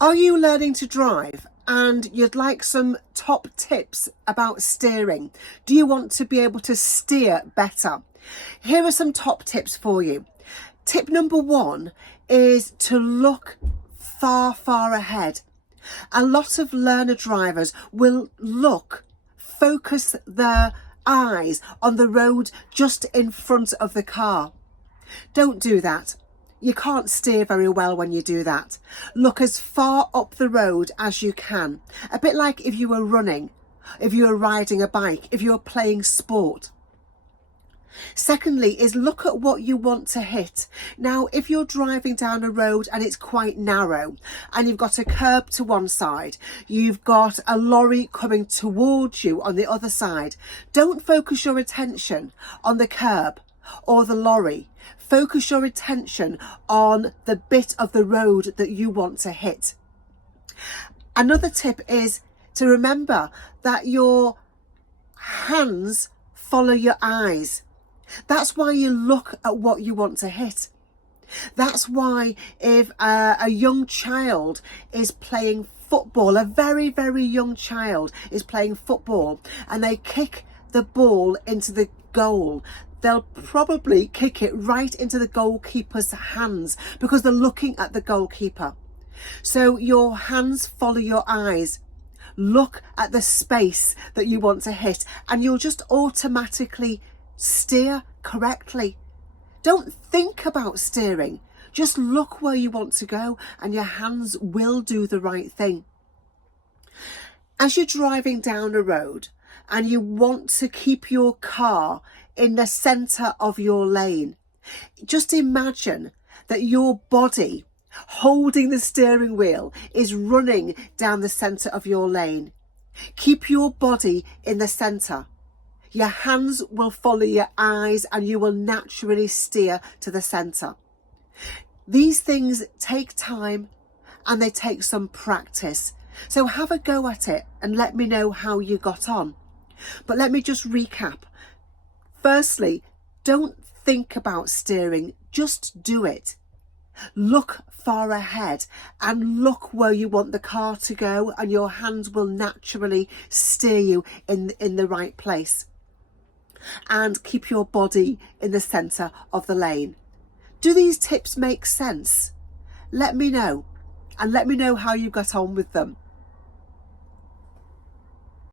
Are you learning to drive and you'd like some top tips about steering? Do you want to be able to steer better? Here are some top tips for you. Tip number one is to look far ahead. A lot of learner drivers will focus their eyes on the road just in front of the car. Don't do that. You can't steer very well when you do that. Look as far up the road as you can. A bit like if you were running, if you were riding a bike, if you were playing sport. Secondly is look at what you want to hit. Now, if you're driving down a road and it's quite narrow and you've got a curb to one side, you've got a lorry coming towards you on the other side, don't focus your attention on the curb or the lorry. Focus your attention on the bit of the road that you want to hit. Another tip is to remember that your hands follow your eyes. That's why you look at what you want to hit. That's why if a young child is playing football, a very young child is playing football and they kick the ball into the goal, they'll probably kick it right into the goalkeeper's hands because they're looking at the goalkeeper. So your hands follow your eyes. Look at the space that you want to hit and you'll just automatically steer correctly. Don't think about steering. Just look where you want to go and your hands will do the right thing. As you're driving down a road and you want to keep your car in the centre of your lane, just imagine that your body holding the steering wheel is running down the centre of your lane. Keep your body in the centre. Your hands will follow your eyes and you will naturally steer to the centre. These things take time and they take some practice. So have a go at it and let me know how you got on. But let me just recap. Firstly, don't think about steering, just do it. Look far ahead and look where you want the car to go and your hands will naturally steer you in the right place. And keep your body in the centre of the lane. Do these tips make sense? Let me know and let me know how you got on with them.